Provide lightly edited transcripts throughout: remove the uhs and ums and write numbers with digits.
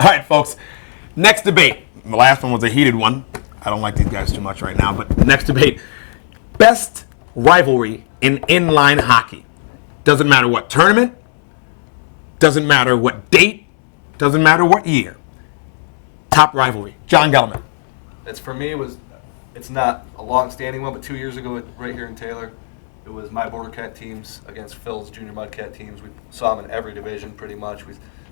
All right, folks. Next debate. The last one was a heated one. I don't like these guys too much right now, but next debate. Best rivalry in inline hockey. Doesn't matter what tournament. Doesn't matter what date. Doesn't matter what year. Top rivalry. John Gellerman. For me, it's not a long-standing one, but 2 years ago, right here in Taylor, it was my Border Cat teams against Phil's Junior Mudcat teams. We saw them in every division, pretty much.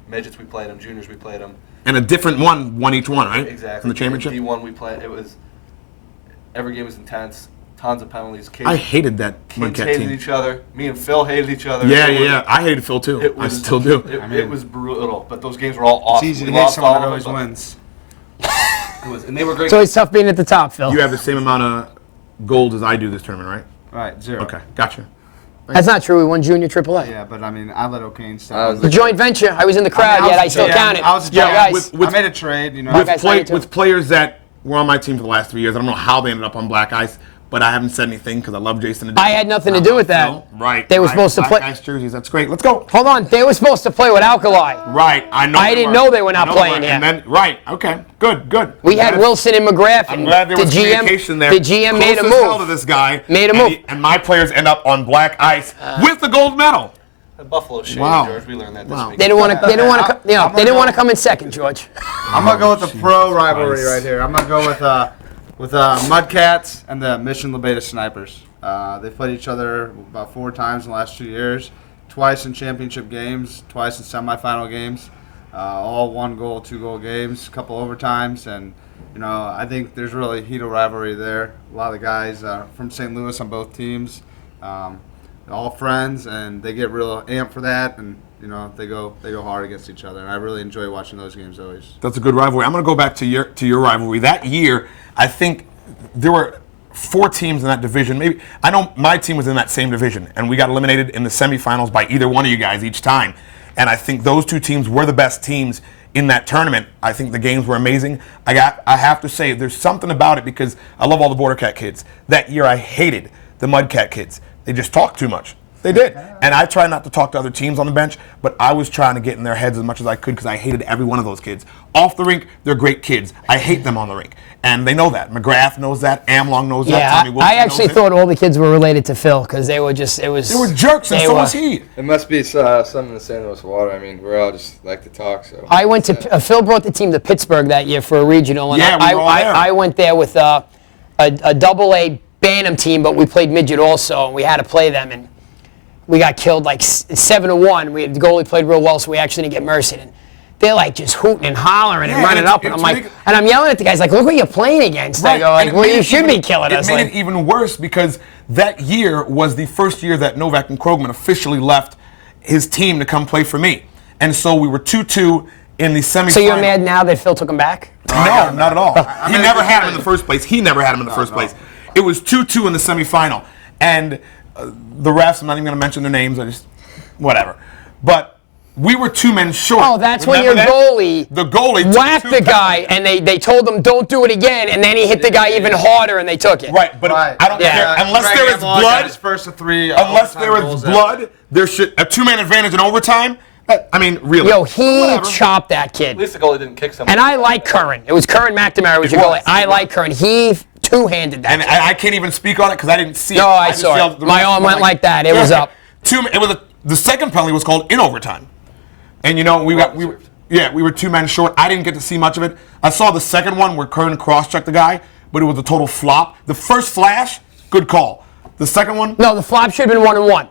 Midgets, we played them. Juniors, we played them. And a different one won each one, right? Exactly. In the championship? D1, we played. Every game was intense. Tons of penalties. Kids, I hated that kids Mudcat hated team. each other. Me and Phil hated each other. Yeah. I hated Phil, too. I still do. It was brutal, but those games were all awesome. It's easy to We hate lost someone all that of them, always but wins. and they were great. It's always tough being at the top, Phil. You have the same amount of gold as I do this tournament, right? Right, 0. Okay, gotcha. That's not true. We won Junior AAA. Yeah, but I mean, I let O'Kane start. The joint venture. I was in the crowd, yet I still count it. I was a Yeah, giant. guys. I made a trade, you know. With players that were on my team for the last 3 years, I don't know how they ended up on black ice, but I haven't said anything because I love Jason to death. I had nothing to do with that. Right. They were supposed to black play. ice jerseys. That's great. Let's go. Hold on. They were supposed to play with Alkali. Right. I know. I didn't know they were not I know playing they were. here. And then, right. Okay. Good. We had Wilson and McGrath. I'm glad there was communication there. The GM made a Close as hell to move. this guy. Made a and move. And my players end up on black ice with the gold medal. The Buffalo shade, Wow. George. We learned that this week. They didn't want to. They didn't want to. They didn't want to come in second, George. I'm gonna go with the pro rivalry right here. I'm gonna go with Mudcats and the Mission Lebeda Snipers. They played each other about 4 times in the last 2 years, twice in championship games, twice in semifinal games, all 1-goal, 2-goal games, a couple overtimes, and I think there's really heat of rivalry there. A lot of the guys from St. Louis on both teams, all friends, and they get real amped for that, and they go hard against each other, and I really enjoy watching those games always. That's a good rivalry. I'm going to go back to your rivalry. That year, I think there were 4 teams in that division. Maybe I know my team was in that same division, and we got eliminated in the semifinals by either one of you guys each time. And I think those 2 teams were the best teams in that tournament. I think the games were amazing. I have to say, there's something about it because I love all the Border Cat kids. That year, I hated the Mudcat kids. They just talked too much. They did. And I try not to talk to other teams on the bench, but I was trying to get in their heads as much as I could because I hated every one of those kids. Off the rink, they're great kids. I hate them on the rink. And they know that. McGrath knows that. Amlong knows that. Tommy Wilson I actually knows thought all the kids were related to Phil because they were just. They were jerks, and so was he. It must be something in the St. Louis water. I mean, we're all just like to talk. So I went to Phil brought the team to Pittsburgh that year for a regional, and Yeah, we were all there. I went there with a double-A Bantam team, but we played midget also, and we had to play them, and we got killed like 7-1. The goalie played real well, so we actually didn't get mercied. And they're like just hooting and hollering and running up, and I'm like, and I'm yelling at the guys like, look what you're playing against. Right. I go like, And well, you should be killing us. It made it even worse because that year was the first year that Novak and Krogman officially left his team to come play for me. And so we were 2-2 in the semifinal. So you're mad now that Phil took him back? No, not at all. He never had him in the first place. He never had him in the first place. It was 2-2 in the semifinal. And the refs, I'm not even going to mention their names, whatever. But we were 2 men short. Oh, that's when Remember your the goalie whacked took the 2 guy, and they told him don't do it again, and then he hit the guy even harder, and they took it. Right, but I don't care. Unless there is blood, His first of 3. unless there is blood, there should a 2-man advantage in overtime. I mean, really. Yo, he Whatever. chopped that kid. At least the goalie didn't kick someone. And I like Curran. It was Curran McNamara was your goalie. I like Curran. He two-handed that And kid. I can't even speak on it because I didn't see it. No, I just saw yelled it. at the My ref. arm went like that. It was up. The second penalty was called in overtime. And we were 2 men short. I didn't get to see much of it. I saw the second one where Curran cross-checked the guy, but it was a total flop. The first flash, good call. The second one? No, the flop should have been 1-1.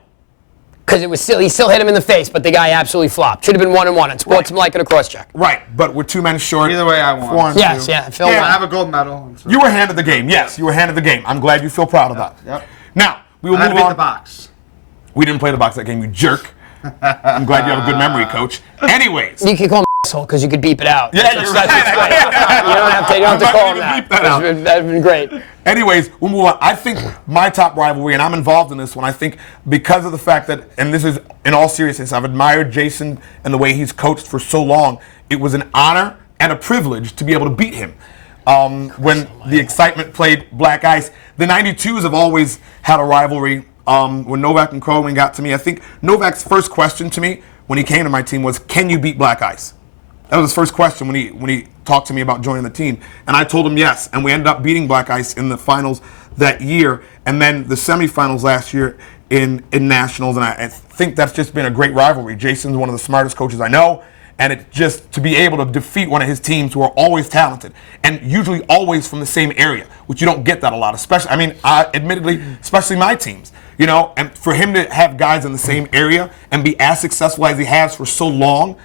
Because he still hit him in the face, but the guy absolutely flopped. Should have been 1-1 and sportsmanlike and a cross-check. Right, but we're 2 men short. Either way, I won. Yes, yeah. Phil I won. have a gold medal. So. You were handed the game. Yes, you were handed the game. I'm glad you feel proud of that. Yep. Now, we will I had to move beat on. the box. We didn't play the box that game, you jerk. I'm glad you have a good memory, coach. Anyways. You can call him asshole because you could beep it out. Yeah, you're right. You don't have to I'm not call him gonna that. beep that out. That'd been great. Anyways, we'll move on. I think my top rivalry, and I'm involved in this one, I think because of the fact that, and this is in all seriousness, I've admired Jason and the way he's coached for so long. It was an honor and a privilege to be able to beat him. When the excitement played black ice, the 92s have always had a rivalry. When Novak and Krogman got to me, I think Novak's first question to me when he came to my team was, can you beat black ice? That was his first question when he talked to me about joining the team, and I told him yes. And we ended up beating Black Ice in the finals that year, and then the semifinals last year in nationals. And I think that's just been a great rivalry. Jason's one of the smartest coaches I know, and it's just to be able to defeat one of his teams who are always talented and usually always from the same area, which you don't get that a lot. Especially, I mean, admittedly, especially my teams. You know, and for him to have guys in the same area and be as successful as he has for so long,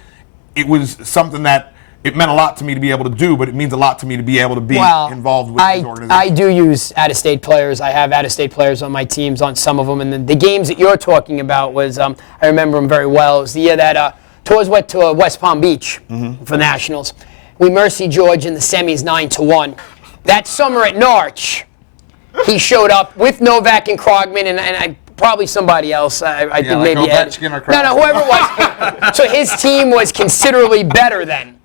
it was something that it meant a lot to me to be able to do, but it means a lot to me to be able to be involved with his organization. I do use out-of-state players. I have out-of-state players on my teams, on some of them. And the games that you're talking about was, I remember them very well. It was the year that Tours went to West Palm Beach for Nationals. We mercy George in the semis 9-1. That summer at Norwich, he showed up with Novak and Krogman and probably somebody else. I think like maybe Ovechkin or Krogman. No, whoever it was. So his team was considerably better then.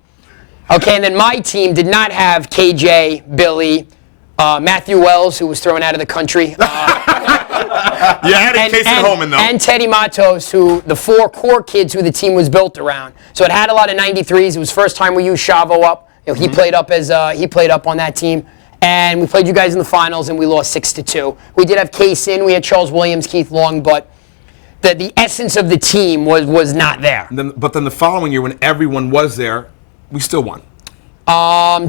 Okay, and then my team did not have KJ, Billy, Matthew Wells, who was thrown out of the country. Yeah, I had a case at home in though. And Teddy Matos, who the 4 core kids who the team was built around. So it had a lot of 93s. It was first time we used Chavo up. You know, he played up on that team. And we played you guys in the finals, and we lost 6-2. We did have Case in. We had Charles Williams, Keith Long, but the essence of the team was not there. But then the following year, when everyone was there, we still won.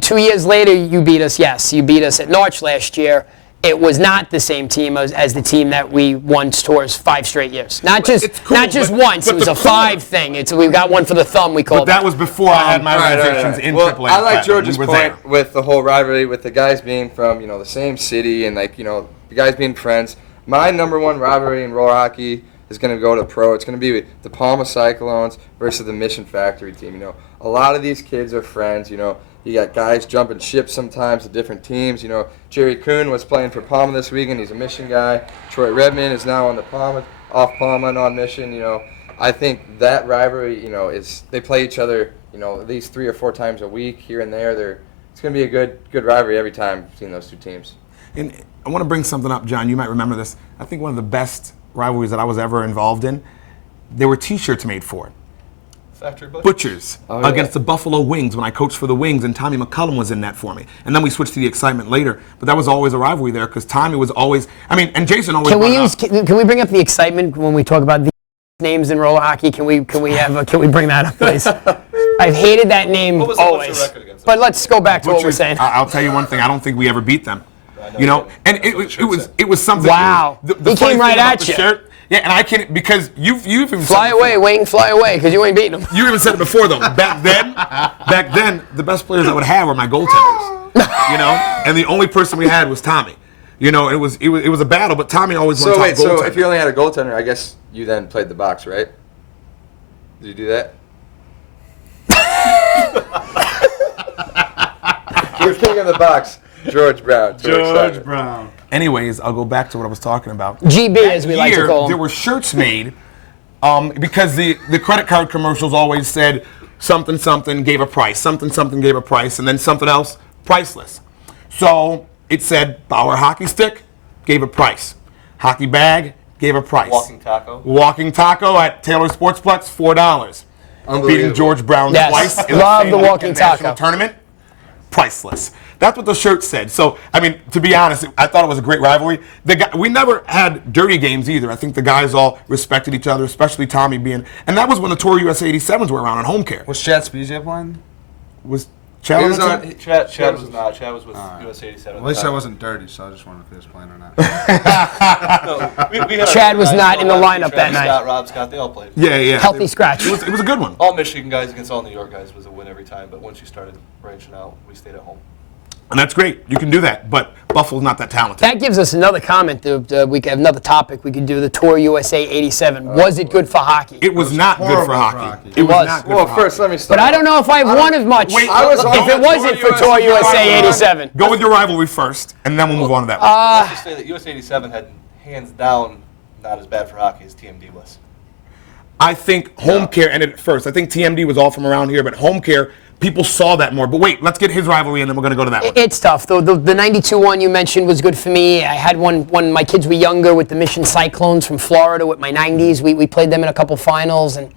2 years later, you beat us. Yes, you beat us at Norwich last year. It was not the same team as the team that we won Tours 5 straight years. Not just once. It was a 5 thing. We've got one for the thumb. We call it. But that was before I had my organizations in AAA. I like George's point with the whole rivalry, with the guys being from the same city and the guys being friends. My number one rivalry in roller hockey is going to go to pro. It's going to be the Palma Cyclones versus the Mission Factory team. A lot of these kids are friends. You got guys jumping ships sometimes to different teams. Jerry Kuhn was playing for Palma this weekend. He's a Mission guy. Troy Redmond is now on the off Palma and on Mission. I think that rivalry, is they play each other, at least 3 or 4 times a week here and there. It's going to be a good rivalry every time between those 2 teams. And I want to bring something up, John. You might remember this. I think one of the best rivalries that I was ever involved in, there were T-shirts made for it. Factory Butchers against the Buffalo Wings when I coached for the Wings, and Tommy McCullum was in that for me. And then we switched to the Excitement later, but that was always a rivalry there because Tommy was always. I mean, and Jason always. Can we bring up the Excitement when we talk about the names in roller hockey? Can we bring that up, please? I've hated that name always. But let's go back to what we're saying. I'll tell you one thing. I don't think we ever beat them. And it was something. Wow. He came right at you. Shirt, yeah, and I can't because you've even fly away, Wayne, fly away, because you ain't beating them. You even said it before though. Back then, the best players I would have were my goaltenders. And the only person we had was Tommy. It was a battle, but Tommy always won top goaltender. So if you only had a goaltender, I guess you then played the box, right? Did you do that? You're king of the box, George Brown. George Brown. Anyways, I'll go back to what I was talking about. GB, as we like to call them. There were shirts made because the credit card commercials always said something gave a price, something gave a price, and then something else priceless. So it said Bauer hockey stick gave a price, hockey bag gave a price, walking taco at Taylor Sportsplex $4. Beating George Brown twice in Love the walking taco tournament, priceless. That's what the shirt said. So, I mean, to be honest, I thought it was a great rivalry. We never had dirty games either. I think the guys all respected each other, especially Tommy being. And that was when the Tour USA 87s were around on home care. Was Chad Spezia playing? Was Chad on the team? Chad was not. Chad was with USA 87. Well, at least I wasn't dirty, so I just wondered if he was playing or not. No, Chad was not in the lineup that night. Rob Scott, they all played. Yeah. Healthy scratch. It was a good one. All Michigan guys against all New York guys was a win every time, but once you started branching out, we stayed at home. And that's great. You can do that, but Buffalo's not that talented. That gives us another comment. We could have another topic. We could do the Tour USA 87. Was it good for hockey? It was not good for hockey. It was not good well, for first, hockey. let me start. But I don't know if I've won as much Wait, if it wasn't for Tour USA 87. Go with your rivalry first, and then we'll move on to that one. Let's just say that USA 87 had hands down not as bad for hockey as TMD was. I think home care ended it first. I think TMD was all from around here, but home care, people saw that more. But wait, let's get his rivalry, and then we're going to go to that one. It's tough. The 92 one you mentioned was good for me. I had one when my kids were younger with the Mission Cyclones from Florida with my 90s. We played them in a couple finals, and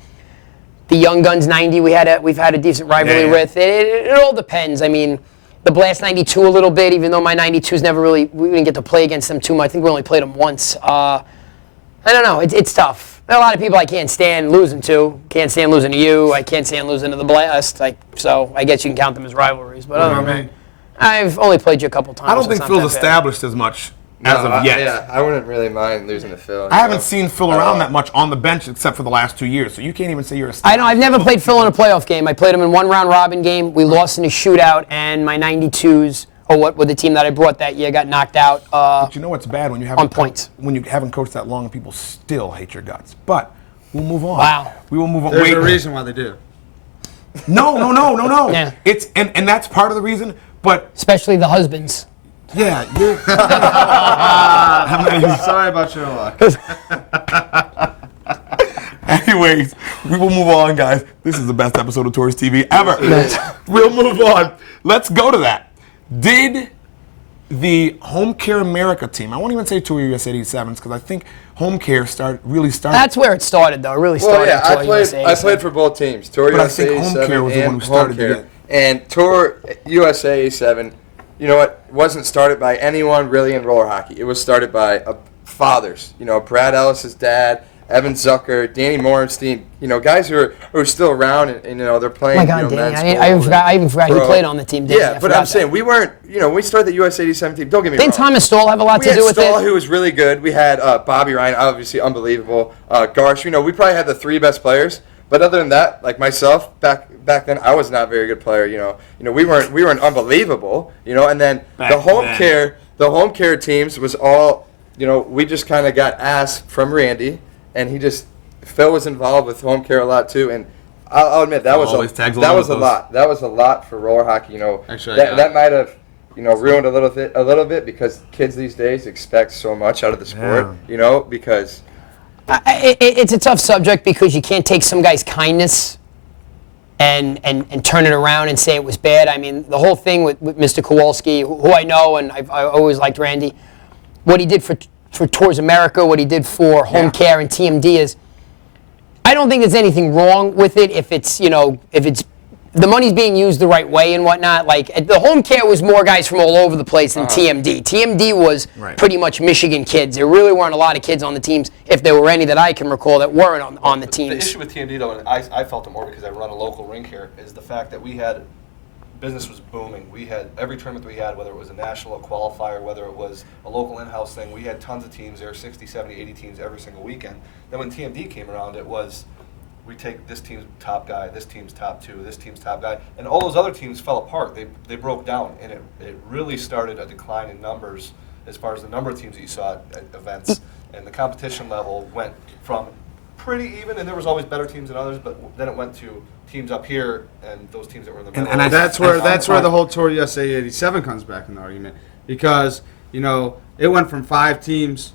the Young Guns 90 we've had a decent rivalry Yeah. with. It all depends. I mean, the Blast 92 a little bit, even though my 92s never really, we didn't get to play against them too much. I think we only played them once. I don't know. It's tough. There are a lot of people I can't stand losing to. Can't stand losing to you. I can't stand losing to the Blast. So I guess you can count them as rivalries. But other than that, I've only played you a couple times. I don't so think it's not Phil's that bad. established as much as of yet. Yeah, I wouldn't really mind losing to Phil. I haven't seen Phil around that much on the bench except for the last 2 years, so you can't even say you're established. I know. I've never played Phil in a playoff game. I played him in one round robin game. We lost in a shootout, and my 92s, or what with the team that I brought that year, got knocked out. But you know what's bad when you haven't On points. when you haven't coached that long and people still hate your guts. But we'll move on. Wow. We will move on. There's Wait. a reason why they do. No. Yeah. It's and that's part of the reason. But Especially the husbands. yeah, you're. Sorry about your luck. Anyways, we will move on, guys. This is the best episode of Tours TV ever. We'll move on. Let's go to that. Did the Home Care America team, I won't even say Tour US 87s because I think Home Care really started. That's where it started, though. It really Well, started. yeah, at Tour I USA, played for both teams, Tour But I USA think Home 87 Care was the one and who started Home to Care. get- And Tour USA 87, you know what, wasn't started by anyone really in roller hockey. It was started by fathers. You know, Brad Ellis's dad, Evan Zucker, Danny Morenstein. You know, guys who are still around and you know they're playing. Oh my God, you know, Danny. men's I even forgot he pro. played on the team, didn't he? I Yeah, but forgot I'm saying that. we weren't. You know, we started the US 87 team. Don't get me Didn't wrong. Thomas Stoll have a lot We to had do with Stoll, it? who was really good. We had Bobby Ryan, obviously unbelievable. Garsh, you know, we probably had the three best players. But other than that, like myself, back then, I was not a very good player. You know, we weren't unbelievable. You know, and then the home care teams was all. You know, we just kind of got asked from Randy, and Phil was involved with home care a lot too, and I'll admit that was Always tags that along was with a those. lot. That was a lot for roller hockey. You know, Actually, that might have. You know, ruined a little bit because kids these days expect so much out of the sport. Yeah. You know, because It's a tough subject because you can't take some guy's kindness and turn it around and say it was bad. I mean, the whole thing with Mr. Kowalski, who I know, and I always liked Randy, what he did for Tours America, what he did for Home Care and TMD is, I don't think there's anything wrong with it if it's the money's being used the right way and whatnot. Like the Home Care was more guys from all over the place than TMD. TMD was Right. pretty much Michigan kids. There really weren't a lot of kids on the teams, if there were any that I can recall that weren't on the The teams. issue with TMD, though, and I felt it more because I run a local rink here, is the fact that business was booming. We had every tournament we had, whether it was a national qualifier, whether it was a local in-house thing, we had tons of teams there, 60, 70, 80 teams every single weekend. Then when TMD came around, it was, we take this team's top guy, this team's top two, this team's top guy, and all those other teams fell apart. They broke down, and it really started a decline in numbers as far as the number of teams that you saw at events, and the competition level went from pretty even, and there was always better teams than others, but then it went to teams up here and those teams that were in the middle. and I- That's where the whole Tour USA 87 comes back in the argument, because you know it went from 5 teams.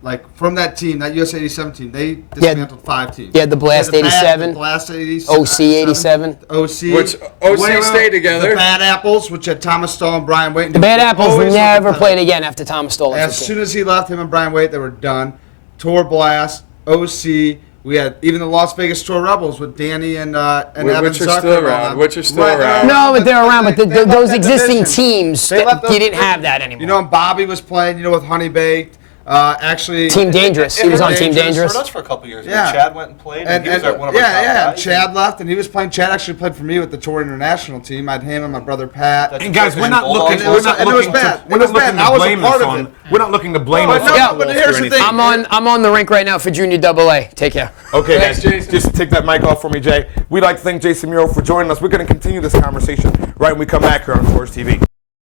Like from that team, that US 87 team, they dismantled 5 teams. Yeah, the Blast They had 87, the Blast 87, OC 87. OC, Which OC stayed together. The Bad Apples, which had Thomas Stoll and Brian Waite. The Bad Apples never played again after Thomas Stoll left As the soon team. as he left, him and Brian Waite, they were done. Tour Blast, OC. We had even the Las Vegas Tour Rebels with Danny and Evan which are Zucker still and all around, them. which are still Right, around. No, but they're around. But they left those that existing division. teams, They left you those didn't have divisions. that anymore. You know, and Bobby was playing, with Honey Baked. Actually, Team Dangerous. He was on Team Dangerous. For us for a couple years. Yeah. Chad went and played, and he was one of our top guys. Chad left, and he was playing. Chad actually played for me with the Tour International team. I had him and my brother Pat. That's And guys, we're not Bulldogs. looking. We're not And it was looking bad. to. It We're was not bad. looking I to was a blame part this of on. it. We're not looking to blame But this no, on but Kowalski here's or the anything. thing. I'm on the rink right now for Junior AA. Take care. Okay, Thanks, guys, Jason. just take that mic off for me, Jay. We'd like to thank Jason Muro for joining us. We're going to continue this conversation right when we come back here on Tours TV.